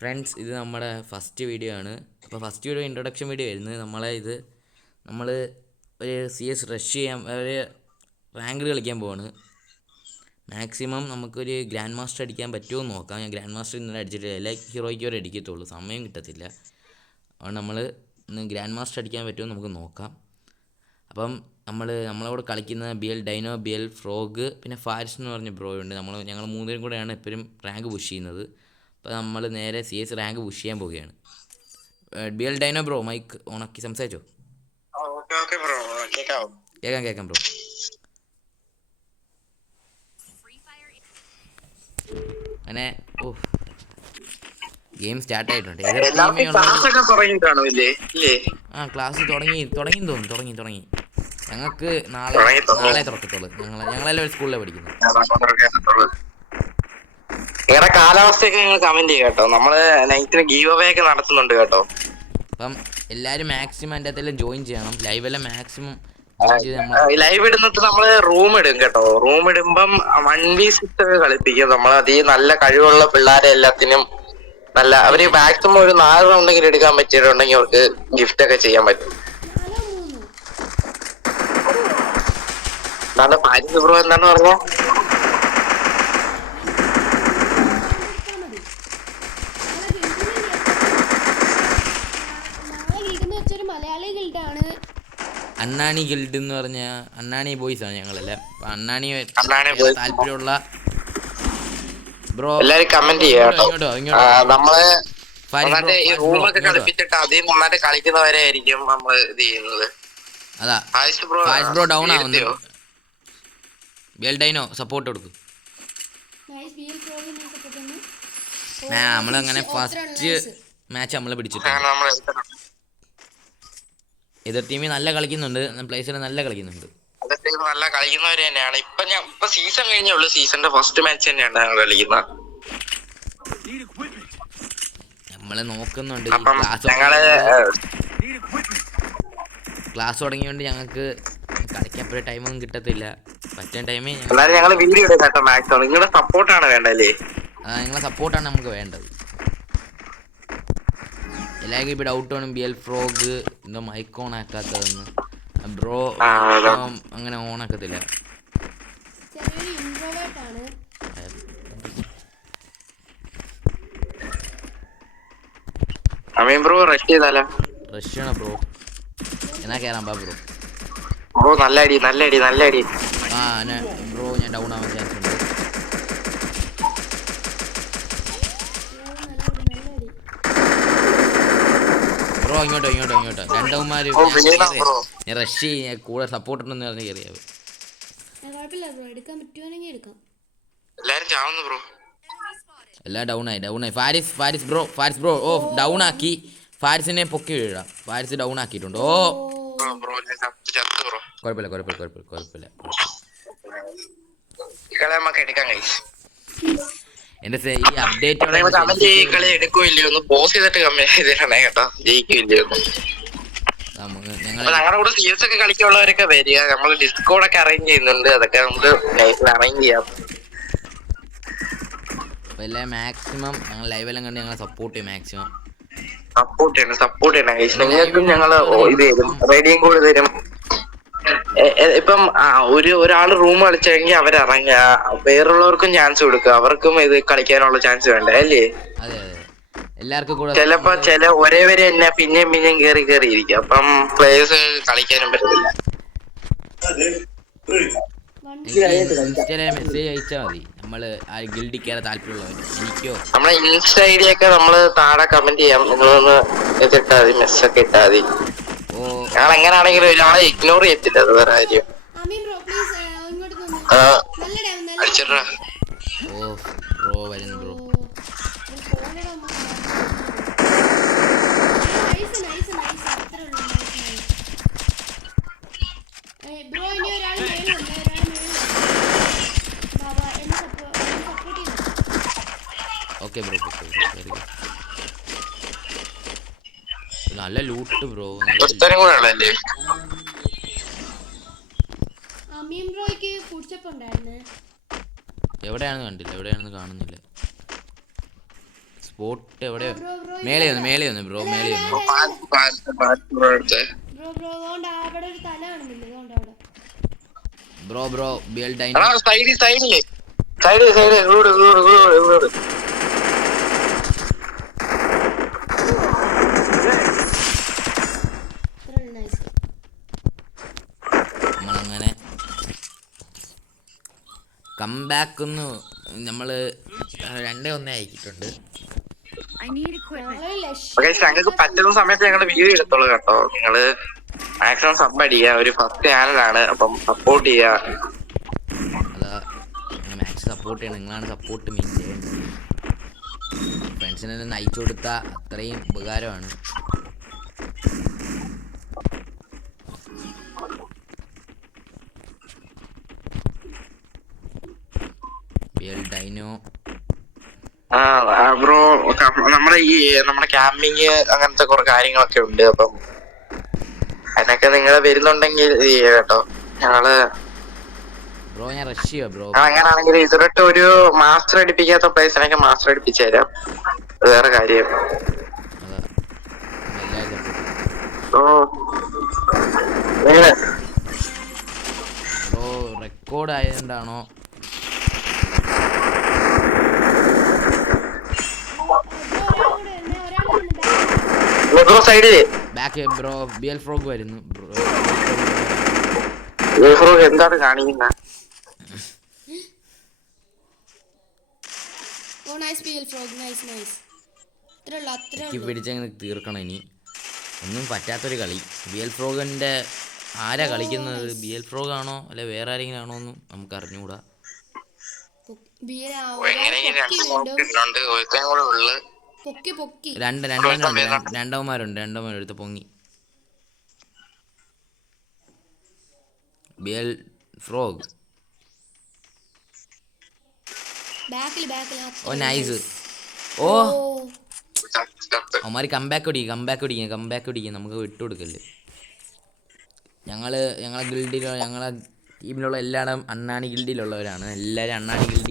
Friends, ഇത് നമ്മുടെ first video ആണ്. അപ്പോൾ ഫസ്റ്റ് വീഡിയോ ഇൻട്രൊഡക്ഷൻ വീഡിയോ ആയിരുന്നു. നമ്മൾ ഒരു CS റഷ് ചെയ്യാൻ ഒരു റാങ്ക് കളിക്കാൻ പോവാണ്. മാക്സിമം നമുക്കൊരു ഗ്രാൻഡ് മാസ്റ്റർ അടിക്കാൻ പറ്റുമോ എന്ന് നോക്കാം. ഞാൻ ഗ്രാൻഡ് മാസ്റ്റർ ഇന്നലെ അടിച്ചിട്ടില്ല, എല്ലാ ഹീറോയ്ക്കും വരെ അടിക്കത്തുള്ളൂ, സമയം കിട്ടത്തില്ല. അതുകൊണ്ട് നമ്മൾ ഇന്ന് ഗ്രാൻഡ് മാസ്റ്റർ അടിക്കാൻ പറ്റുമോ എന്ന് നമുക്ക് നോക്കാം. അപ്പം നമ്മളോട് കളിക്കുന്ന BL ഡൈനോ, BL ഫ്രോഗ്, പിന്നെ ഫാരിസ് എന്ന് പറഞ്ഞ ബ്രോ ഉണ്ട്. ഞങ്ങൾ മൂന്നുപേരും കൂടെയാണ് എപ്പോഴും റാങ്ക് പുഷ് ചെയ്യുന്നത്. അപ്പോൾ നമ്മൾ നേരെ CS റാങ്ക് പുഷ് ചെയ്യാൻ പോവുകയാണ്. BL ഡൈനോ ബ്രോ, മൈക്ക് ഓണാക്കി സംസാരിച്ചോ. കേൾക്കാം ബ്രോ. അങ്ങനെ ഗെയിം സ്റ്റാർട്ട് ആയിട്ടുണ്ട്. ക്ലാസ് തുടങ്ങി. ഞങ്ങൾക്ക് നാളെ തുറക്കത്തുള്ളൂ. ഞങ്ങളെല്ലാം ഒരു സ്കൂളിലാണ് പഠിക്കുന്നത്. വേറെ കാലാവസ്ഥയൊക്കെ നിങ്ങൾ കമന്റ് ചെയ്യുക കേട്ടോ. നമ്മള് നൈറ്റിന് ഗീവ് അവേ ഒക്കെ നടത്തുന്നുണ്ട് കേട്ടോ. അപ്പം എല്ലാരും മാക്സിമം അതിൻ്റെ അകത്തെല്ലാം ജോയിൻ ചെയ്യണം. ലൈവെല്ലാം മാക്സിമം ലൈവ് ഇടുന്നിട്ട് നമ്മള് റൂം ഇടും കേട്ടോ. റൂം ഇടുമ്പം 1v6 ഒക്കെ കളിപ്പിക്കും. നമ്മൾ അതീ നല്ല കഴിവുള്ള പിള്ളേരെ എല്ലാത്തിനും നല്ല അവര് മാക്സിമം ഒരു 4 റൗണ്ടെങ്കിലും എടുക്കാൻ പറ്റിയിട്ടുണ്ടെങ്കിൽ അവർക്ക് ഗിഫ്റ്റ് ഒക്കെ ചെയ്യാൻ പറ്റും. എന്താണ് പാരിസ് ബ്രോ എന്താണ് പറഞ്ഞ? അണ്ണാണി ഗിൽഡ് എന്ന് പറഞ്ഞ അണ്ണാണി ബോയ്സ് ആണ് ഞങ്ങളെല്ലാം. അണ്ണാണി താല്പര്യമുള്ള ബ്രോ എല്ലാരും കമന്റ് ചെയ്യാട്ടോ. നമ്മള് ഈ റൂമൊക്കെ കളിപ്പിച്ചിട്ട് അതിൽ നന്നായിട്ട് കളിക്കുന്നവരെ ആയിരിക്കും നമ്മൾ ഇത് ചെയ്യുന്നത്. അതാ ഫാരിസ് ബ്രോ ഡൗൺ ആവുന്നു. BL ഡൈനോ സപ്പോർട്ട് കൊടുക്കും. നമ്മളങ്ങനെ ഫസ്റ്റ് മാച്ച് നമ്മൾ പിടിച്ചിട്ടുണ്ട്. എതിർ ടീമിൽ നല്ല കളിക്കുന്നുണ്ട്, പ്ലേയേഴ്സിൽ നല്ല കളിക്കുന്നുണ്ട്. നല്ല കളിക്കുന്നവര് തന്നെയാണ്. ഇപ്പൊ സീസൺ കഴിഞ്ഞേ ഉള്ളൂ. സീസണിന്റെ ഫസ്റ്റ് മാച്ച് തന്നെയാണ് ഞങ്ങൾ കളിക്കുന്നത്. നമ്മള് നോക്കുന്നുണ്ട്. ക്ലാസ് തുടങ്ങിയോണ്ട് ഞങ്ങൾക്ക് കളിക്കാൻ ടൈമൊന്നും കിട്ടത്തില്ല. പറ്റുന്ന ടൈമിൽ ഞങ്ങൾ വീഡിയോ എടുക്കാം മാക്സിമം. നിങ്ങളുടെ സപ്പോർട്ടാണ് വേണ്ടല്ലേ? നിങ്ങളെ സപ്പോർട്ടാണ് നമുക്ക് വേണ്ടത്. എല്ലാവർക്കും ഇപ്പോൾ ഡൗട്ട് വേണം BL ഫ്രോഗ് എന്തോ മൈക്ക് ഓൺ ആക്കാത്തതെന്ന്. ബ്രോ അങ്ങനെ ഓൺ ആക്കത്തില്ല. റഷ്യാണ് ബ്രോ. എന്നാ കേറാം ബ്രോ. നല്ല അടി. ബ്രോ ഞാൻ ഡൗൺ ആവാൻ ചാൻസ് ഉണ്ട്. ബ്രോ ഇങ്ങോട്ടോ. രണ്ടവന്മാര് റഷ് ചെയ്യ കൂടെ സപ്പോർട്ട് ഉണ്ടെന്ന് പറഞ്ഞ് കയറിയാവും. എല്ലാം ഡൗൺ ആയി. ഫാരിസ് ബ്രോ ഡൗൺ ആക്കി. ഫാരിസിനെ പൊക്കി വീഴാം. ഫാരിസ് ഡൗൺ ആക്കിയിട്ടുണ്ട്. കുഴപ്പമില്ല. എന്റെ ഈ അപ്ഡേറ്റ് ഞങ്ങളുടെ കൂടെ CS ഒക്കെ കളിക്കുള്ളവരൊക്കെ വരിക. നമ്മള് ഡിസ്കോഡ് ഒക്കെ അറേഞ്ച് ചെയ്യുന്നുണ്ട്. അതൊക്കെ നമുക്ക് അറേഞ്ച് ചെയ്യാം. മാക്സിമം ഞങ്ങൾ ലൈവെല്ലാം കണ്ട് ഞങ്ങളെ സപ്പോർട്ട് ചെയ്യും. മാക്സിമം സപ്പോർട്ട് ചെയ്യണം. നിങ്ങൾക്കും ഞങ്ങള് ഇത് തരും, റേഡിയും കൂടി തരും. ഇപ്പം ഒരാള് റൂം കളിച്ചെങ്കിൽ അവരിറങ്ങുക, വേറുള്ളവർക്കും ചാൻസ് കൊടുക്കുക. അവർക്കും ഇത് കളിക്കാനുള്ള ചാൻസ് വേണ്ടേ അല്ലേ? ചിലപ്പോ ഒരേ വരെ തന്നെ പിന്നെയും കേറിയിരിക്കും. അപ്പം പ്ലേയേഴ്സ് കളിക്കാനും പറ്റത്തില്ല. മെസ്സേജ് അയച്ചാൽ മതി. നമ്മള് ഗിൽഡിൽ കയറാൻ താല്പര്യമുള്ളവര്. എനിക്കോ നമ്മളെ ഇൻസ്റ്റ ID ഒക്കെ നമ്മള് താഴെ കമന്റ് ചെയ്യാം. നിങ്ങളൊന്ന് ഇതിട്ടാ മതി, മെസ്സൊക്കെ ഇട്ടാ മതി. ഞങ്ങൾ എങ്ങനെയാണെങ്കിലും ഒരാളെ ഇഗ്നോർ ചെയ്യത്തില്ല. അത് വേറെ കാര്യം. അടിച്ചിട്ടാ ബ്രോ വരുന്നു ബ്രോ. Okay bro. നല്ല ലൂട്ട് ബ്രോ. എവിടെയാണെന്ന് കാണുന്നില്ല. സ്പോട്ട് എവിടെ? ബ്രോ ബ്രോ മേലെ വന്ന് ബ്രോ, മേലെ വന്ന്. ബ്രോ എടുത്തേ. ബ്രോ ബ്രോ അതുകൊണ്ട് അവിടെ ഒരു തല കാണുന്നില്ല, അതുകൊണ്ട് അവിടെ ബ്രോ ബിയൽ ഡൈനോ. സൈഡില് നൈസ്. നമ്മളങ്ങനെ കംബാക്ക് ഒന്ന് നമ്മൾ 2-1 ആക്കിയിട്ടുണ്ട്. ഞങ്ങൾക്ക് പറ്റുന്ന സമയത്ത് ഞങ്ങളുടെ വീഡിയോ എടുത്തോളൂ കേട്ടോ. നിങ്ങള് മാക്സിമം സബ് അടിക്കുക. ഒരു ഫസ്റ്റ് ചാനലാണ്, അപ്പം സപ്പോർട്ട് ചെയ്യുക. അതാ മാക്സ് സപ്പോർട്ട് ചെയ്യണം. നിങ്ങളാണ് സപ്പോർട്ട് മെയിൻ ചെയ്യേണ്ടത്. ഫ്രണ്ട്സിനെ നയിച്ചു കൊടുത്താൽ അത്രയും ഉപകാരമാണ്. ബിയൽ ഡൈനോ. ബ്രോ നമ്മുടെ ക്യാമ്പിങ് അങ്ങനത്തെ കുറെ കാര്യങ്ങളൊക്കെ ഉണ്ട്. അപ്പം അതിനൊക്കെ നിങ്ങൾ വരുന്നുണ്ടെങ്കിൽ കേട്ടോ. ഞങ്ങള് ബ്രോ ഞാൻ റഷ് ചെയ്യാ ബ്രോ. അങ്ങനാണെങ്കിൽ ഇതുവരെട്ട് ഒരു മാസ്റ്റർ അടിപ്പിക്കാത്ത പ്ലേസിനൊക്കെ മാസ്റ്റർ അടിപ്പിച്ചു തരാം. വേറെ കാര്യം ബ്രോ റെക്കോർഡ് ആയതുകൊണ്ടാണോ? സൈഡില് ബാക്ക് ബ്രോ ബിയൽ ഫ്രോഗ് വരുന്നു. എന്താണ് കാണിക്കുന്ന? പിടിച്ചങ്ങനെ തീർക്കണം. ഇനി ഒന്നും പറ്റാത്തൊരു കളി. ബിയൽ ഫ്രോഗിന്റെ ആരാ കളിക്കുന്നത്? ബിയൽ ഫ്രോഗ് ആണോ അല്ലെ വേറെ ആരെങ്കിലും ആണോ എന്നും നമുക്ക് അറിഞ്ഞുകൂടാ. രണ്ടവന്മാരുണ്ട് പൊങ്ങി. ബിയൽ ഫ്രോഗ്. ഓ നൈസ്. ഓ അവന്മാര് കംബാക്ക് പിടിക്കും. നമുക്ക് വിട്ടുകൊടുക്കല്ലേ. ഞങ്ങളെ ടീമിലുള്ള എല്ലാവരും അണ്ണാണി ഗിൽഡിലുള്ളവരാണ്. എല്ലാരും അണ്ണാണി ഗിൽഡിൽ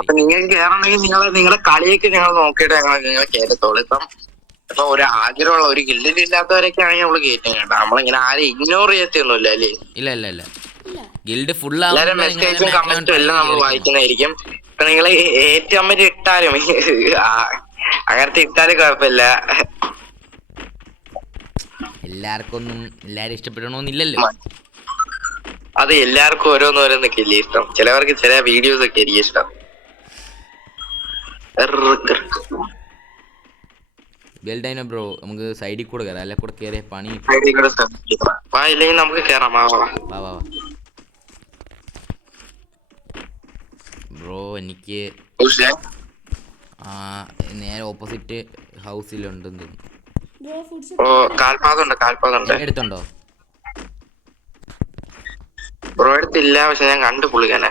അപ്പൊ നിങ്ങൾക്ക് കേറണമെങ്കിൽ നിങ്ങളുടെ കളിയൊക്കെ ഞങ്ങൾ നോക്കിയിട്ട് നിങ്ങൾ കയറത്തോളൂ. ഇപ്പൊ ഒരു ആഗ്രഹമുള്ള ഒരു ഗിൽഡിലില്ലാത്തവരൊക്കെ ആണെങ്കിൽ നമ്മള് കയറ്റും കേട്ടോ. നമ്മളിങ്ങനെ ആരും ഇഗ്നോർ ചെയ്യത്തൊന്നുമില്ല അല്ലേ? ഇല്ല ഗിൽഡ് ഫുൾ എല്ലാരും മെസ്സേജും കമന്റും എല്ലാം നമ്മൾ വായിക്കുന്നതായിരിക്കും. ഇപ്പൊ നിങ്ങള് ഏറ്റവും ഇട്ടാലും അങ്ങനത്തെ ഇട്ടാലും കുഴപ്പമില്ല. എല്ലാരും ഇഷ്ടപ്പെടണമെന്നില്ലല്ലോ. അത് എല്ലാവർക്കും ഓരോന്നൊക്കെ ഇല്ലേ ഇഷ്ടം. ചിലവർക്ക് ചില വീഡിയോസ് ഒക്കെ ആയിരിക്കും ഇഷ്ടം. ബെൽഡൈനോ ബ്രോ നമുക്ക് സൈഡിൽ കൂടെ കയറാം. അല്ലെ കൂടെ കയറിയ പണി ഇല്ലെങ്കിൽ നമുക്ക് കയറാം. വാ ബ്രോ. എനിക്ക് നേരെ ഓപ്പോസിറ്റ് ഹൗസിലുണ്ടെന്ന് തോന്നുന്നു. കാൽപാദമുണ്ട്. എടുത്തുണ്ടോ? ബ്രോ എടുത്തില്ല, പക്ഷെ ഞാൻ കണ്ടു പുള്ളിക്കാനെ.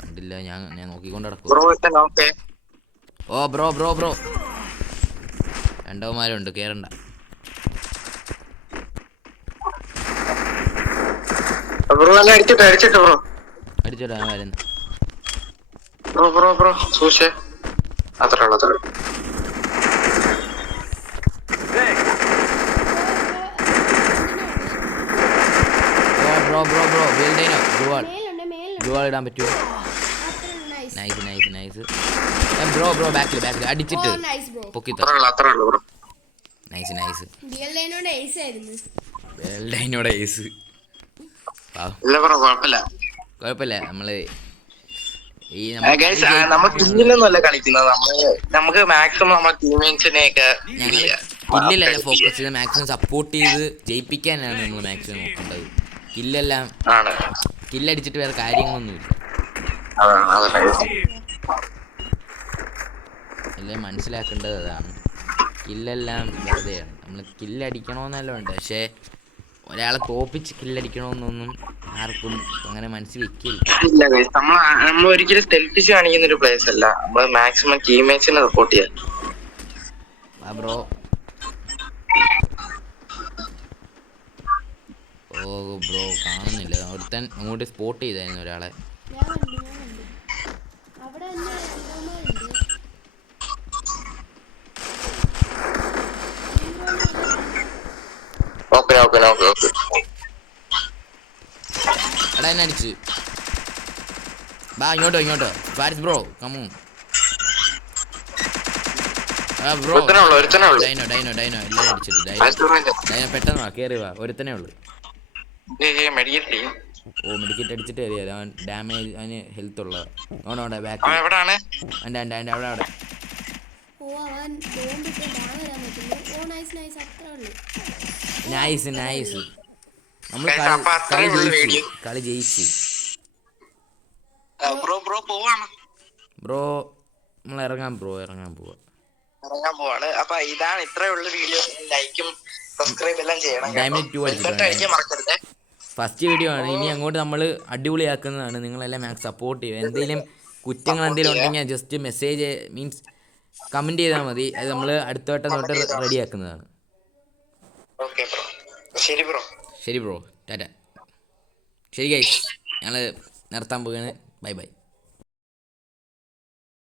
കണ്ടില്ല, ഞാൻ നോക്കിക്കൊണ്ട് നടക്കും. ഓ ബ്രോ രണ്ടവന്മാരുണ്ട്, കേറണ്ട. അടിച്ചോടാ വരുന്നു. അത്രേ ഉള്ളൂ. ബ്രോ ബിൽഡൈനോ ജുവാൾ ഇടാൻ പറ്റുമോ? നൈസ്. ബ്രോ ബാക്കിൽ അടിച്ചിട്ട് പൊക്കിത്തോ. നൈസ്. ബിൽഡൈനോടെ ഏസ്. കുഴപ്പമില്ല. നമ്മള് നമ്മൾ കളിക്കുന്നത് നമുക്ക് മാക്സിമം നമ്മളെ ടീംമേറ്റ്സിനെയൊക്കെ കില്ലല്ല ഫോക്കസ് ചെയ്ത് മാക്സിമം സപ്പോർട്ട് ചെയ്ത് ജയിപ്പിക്കാനാണ് നമ്മൾ മാക്സിമം നോക്കേണ്ടത്. കില്ലടിച്ചിട്ട് വേറെ കാര്യങ്ങളൊന്നുമില്ല. എല്ലാം മനസ്സിലാക്കേണ്ടത് അതാണ്. കില്ലെല്ലാം വെറുതെയാണ്. നമ്മൾ കില്ലടിക്കണമെന്നല്ല വേണ്ട, പക്ഷേ ഒരാളെ തോപ്പിച്ച് കില്ലടിക്കണമെന്നൊന്നും ആർക്കും അങ്ങനെ മനസ്സിൽ വെക്കില്ല. നമ്മൾ ഒരിക്കലും സെൽഫിഷ് കാണിക്കുന്ന ഒരു പ്ലേസ് അല്ല. നമ്മൾ മാക്സിമം ടീംമേറ്റ്സിനെ സപ്പോർട്ട് ചെയ്യാം. ബ്രോ കാണുന്നില്ല. ഒരുത്തൻ അങ്ങോട്ട് സ്പോട്ട് ചെയ്തായിരുന്നു ഒരാളെ. നോക്ക് നോക്ക് നോക്ക് നോക്ക്. എടാ എന്നെ അടിച്ച് ബാ ഇങ്ങോട്ടോ ഫാരിസ് ബ്രോ കമോൺ ബ്രോ. ഒരുത്തനേ ഉള്ളൂ. ഡൈനോ എല്ലാം അടിച്ചിട്ട് ഡൈനോ പെട്ടെന്ന് വാ കേറി വാ, ഒരുത്തനേ ഉള്ളു. ഓ മെഡിക്കറ്റ് അടിച്ചിട്ട് കയറിയാൽ അവൻ ഡാമേജ്, അവന് ഹെൽത്ത് ഉള്ള അവിടെ ബാക്ക് എവിടാണ്? എൻ്റെ അവിടെ. ഓ അവൻ ബോംബിട്ട് ഡാം വരാൻ പറ്റുന്നു. ഓ നൈസ് നൈസ് അത്ര ഉള്ളു. നൈസ് നമ്മൾ അപ്പൊ അത്രേ ഉള്ളൂ വീഡിയോ. കളി ജയിച്ച് ബ്രോ പോവാണ്. ബ്രോ നമ്മൾ ഇറങ്ങാൻ പോവാ. ഇറങ്ങാൻ പോവാണ്. അപ്പൊ ഇതാണ് ഇത്രേ ഉള്ള വീഡിയോ. ലൈക്കും സബ്സ്ക്രൈബ് എല്ലാം ചെയ്യണം. ഡയമണ്ട് 2 അടിക്കാൻ മറക്കരുത്. ഫസ്റ്റ് വീഡിയോ ആണ്. ഇനി അങ്ങോട്ട് നമ്മൾ അടിപൊളിയാക്കുന്നതാണ്. നിങ്ങളെല്ലാം മാക്സ് സപ്പോർട്ട് ചെയ്യുക. എന്തെങ്കിലും കുറ്റങ്ങൾ എന്തെങ്കിലും ഉണ്ടെങ്കിൽ ജസ്റ്റ് മെസ്സേജ് മീൻസ് കമൻറ്റ് ചെയ്താൽ മതി. അത് നമ്മൾ അടുത്ത വട്ടം തൊട്ട് റെഡിയാക്കുന്നതാണ്. ശരി ബ്രോ ടാറ്റ. ശരി ഗൈസ്, ഞങ്ങൾ നിർത്താൻ പോവുകയാണ്. ബൈ.